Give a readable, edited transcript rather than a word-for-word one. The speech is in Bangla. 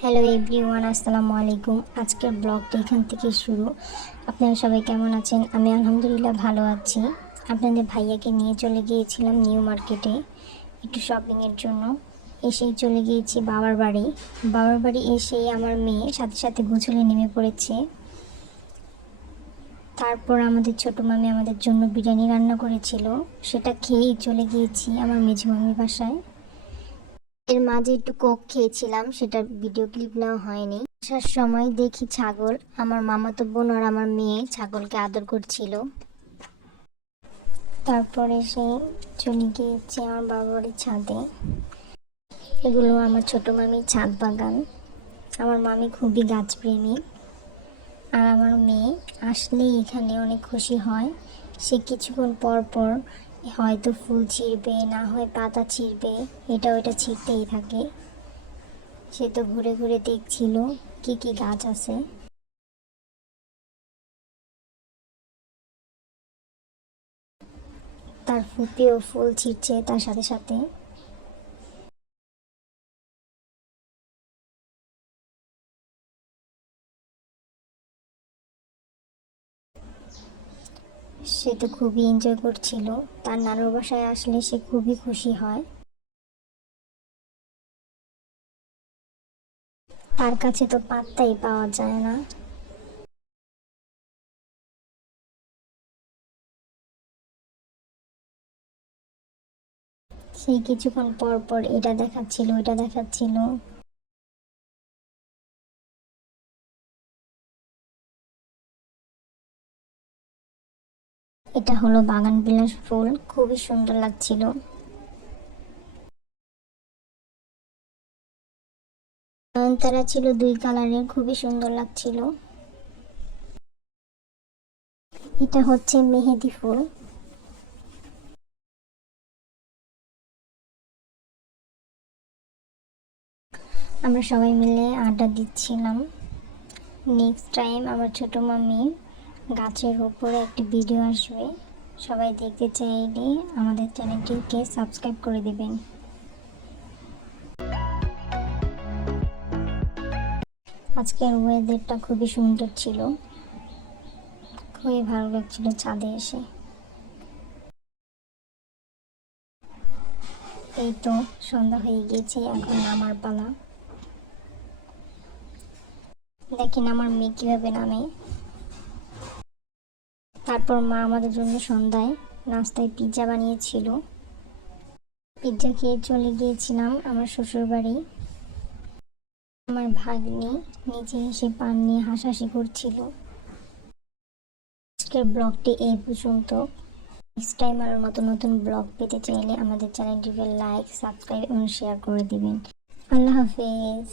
হ্যালো এভরিওয়ান, আসসালামু আলাইকুম। আজকের ব্লগটা এখান থেকে শুরু। আপনারা সবাই কেমন আছেন? আমি আলহামদুলিল্লাহ ভালো আছি। আপনাদের ভাইয়াকে নিয়ে চলে গিয়েছিলাম নিউ মার্কেটে একটু শপিংয়ের জন্য। এসেই চলে গিয়েছি বাবার বাড়ি। বাবার বাড়ি এসেই আমার মেয়ে সাথে সাথে গোসলে নেমে পড়েছে। তারপর আমাদের ছোটো মামি আমাদের জন্য বিরিয়ানি রান্না করেছিল, সেটা খেয়েই চলে গিয়েছি আমার মেঝো মামির বাসায়। এর মাঝে একটু কোক খেয়েছিলাম, সেটার ভিডিও ক্লিপ নেওয়া হয়নি। আসার সময় দেখি ছাগল, আমার মামাতো বোন আর আমার মেয়ে ছাগলকে আদর করছিল। তারপরে সে চলে গিয়েছে আমার বাবার বাড়ির ছাদে। এগুলো আমার ছোট মামির ছাদ বাগান। আমার মামি খুবই গাছপ্রেমী, আর আমার মেয়ে আসলেই এখানে অনেক খুশি হয়। সে কিছুক্ষণ পর পর হয়তো ফুল ছিঁড়বে, না হয় পাতা ছিঁড়বে, এটা ওইটা ছিঁড়তেই থাকে। সে তো ঘুরে ঘুরে দেখছিল কি কি গাছ আছে। তার ফুপিও ফুল ছিঁড়ছে তার সাথে সাথে। সে তো খুবই এনজয় করছিল। তার নানুর বাসায় আসলে সে খুবই খুশি হয়। তার কাছে তো পাত্তাই পাওয়া যায় না। সে কিছুক্ষণ পর পর এটা দেখাচ্ছিল ওইটা দেখাচ্ছিল। এটা হলো বাগান বিলাস ফুল, খুবই সুন্দর লাগছিল। নয়নতারা ছিল দুই কালারের, খুবই সুন্দর লাগছিল। এটা হচ্ছে মেহেদি ফুল। আমরা সবাই মিলে আড্ডা দিচ্ছিলাম। নেক্সট টাইম আমার ছোট মামি গাছের উপরে একটি ভিডিও আসবে, সবাই দেখতে চাইলে আমাদের চ্যানেলটিকে সাবস্ক্রাইব করে দেবেন। আজকের ওয়েদারটা খুবই সুন্দর ছিল, খুবই ভালো লাগছিল ছাদে এসে। এই তো সন্ধ্যা হয়ে গিয়েছে, এখন নামার পালা। দেখেন আমার মেয়ে কীভাবে নামে। তারপর মা আমাদের জন্য সন্ধ্যায় নাস্তায় পিৎজা বানিয়েছিল। পিৎজা খেয়ে চলে গিয়েছিলাম আমার শ্বশুর বাড়ি। আমার ভাগ্নি নিচে এসে পান নিয়ে হাসাহাসি করছিল। আজকের ব্লগটি এই পর্যন্ত। নেক্সট টাইম আরও নতুন নতুন ব্লগ পেতে চাইলে আমাদের চ্যানেলটিকে লাইক, সাবস্ক্রাইব এবং শেয়ার করে দিবেন। আল্লাহ হাফেজ।